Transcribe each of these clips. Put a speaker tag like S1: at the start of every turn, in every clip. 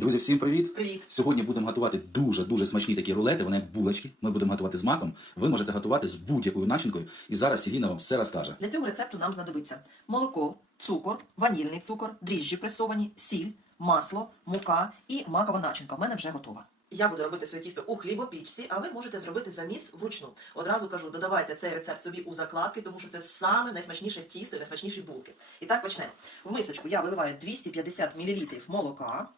S1: Друзі, всім привіт!
S2: Привіт.
S1: Сьогодні будемо готувати дуже дуже смачні такі рулети. Вони як булочки. Ми будемо готувати з маком. Ви можете готувати з будь-якою начинкою. І зараз Сіліна вам все розкаже.
S2: Для цього рецепту нам знадобиться молоко, цукор, ванільний цукор, дріжджі пресовані, сіль, масло, мука і макова начинка. У мене вже готова. Я буду робити своє тісто у хлібопічці, а ви можете зробити заміс вручну. Одразу кажу, додавайте цей рецепт собі у закладки, тому що це саме найсмачніше тісто і найсмачніші булки. І так почнемо. В мисочку я виливаю 250 мл молока,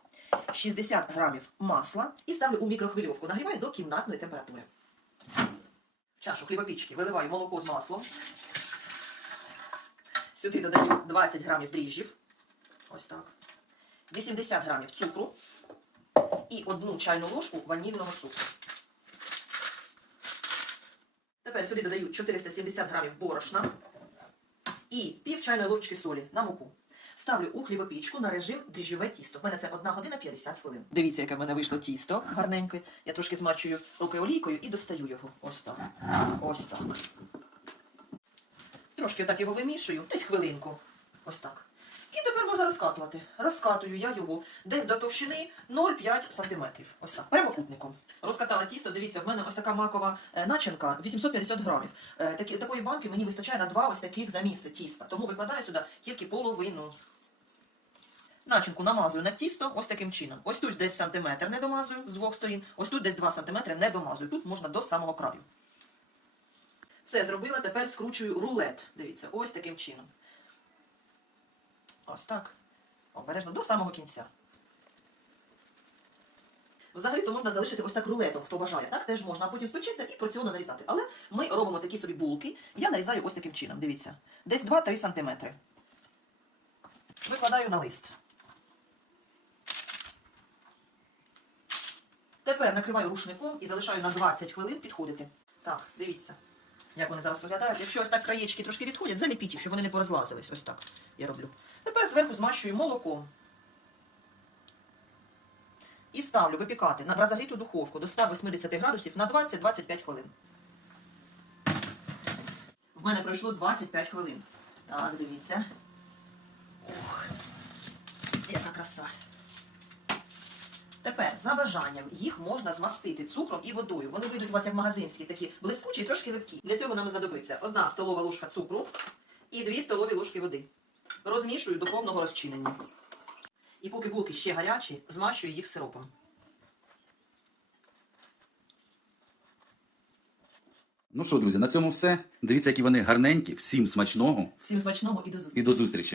S2: 60 грамів масла і ставлю у мікрохвильовку. Нагріваю до кімнатної температури. В чашу хлібопічки виливаю молоко з маслом. Сюди додаю 20 грамів дріжджів. Ось так. 80 грамів цукру і одну чайну ложку ванільного цукру. Тепер сюди додаю 470 грамів борошна і пів чайної ложечки солі на муку. Ставлю у хлібопічку на режим дріжджове тісто. В мене це 1 година 50 хвилин. Дивіться, яке в мене вийшло тісто гарненьке. Я трошки змачую руки олійкою і достаю його. Ось так. Ось так. Трошки так його вимішую, десь хвилинку. Ось так. Можна розкатувати. Розкатую я його десь до товщини 0,5 см. Ось так, прямокутником. Розкатала тісто, дивіться, в мене ось така макова е, начинка 850 грамів. Е, такі, такої банки мені вистачає на два ось таких заміси тіста. Тому викладаю сюди тільки половину. Начинку намазую на тісто ось таким чином. Ось тут десь сантиметр не домазую з двох сторін, ось тут десь 2 сантиметри не домазую. Тут можна до самого краю. Все зробила, тепер скручую рулет. Дивіться, ось таким чином. Ось так. Обережно до самого кінця. Взагалі то можна залишити ось так рулетом, хто бажає. Так теж можна, а потім спечеться і порціонно нарізати. Але ми робимо такі собі булки. Я нарізаю ось таким чином. Дивіться. Десь 2-3 сантиметри. Викладаю на лист. Тепер накриваю рушником і залишаю на 20 хвилин підходити. Так, дивіться, як вони зараз виглядають. Якщо ось так краєчки трошки відходять, заліпіть їх, щоб вони не порозлазились. Ось так я роблю. Зверху змащую молоком. І ставлю випікати на розогріту духовку до 180 градусів на 20-25 хвилин. В мене пройшло 25 хвилин. Так, дивіться. Ох, яка краса. Тепер, за бажанням, їх можна змастити цукром і водою. Вони вийдуть у вас як магазинські, такі блискучі і трошки легкі. Для цього нам знадобиться одна столова ложка цукру і дві столові ложки води. Розмішую до повного розчинення. І поки булки ще гарячі, змащую їх сиропом.
S1: Ну що, друзі, на цьому все. Дивіться, які вони гарненькі. Всім смачного
S2: Всім смачного і до зустрічі.
S1: і до зустрічі.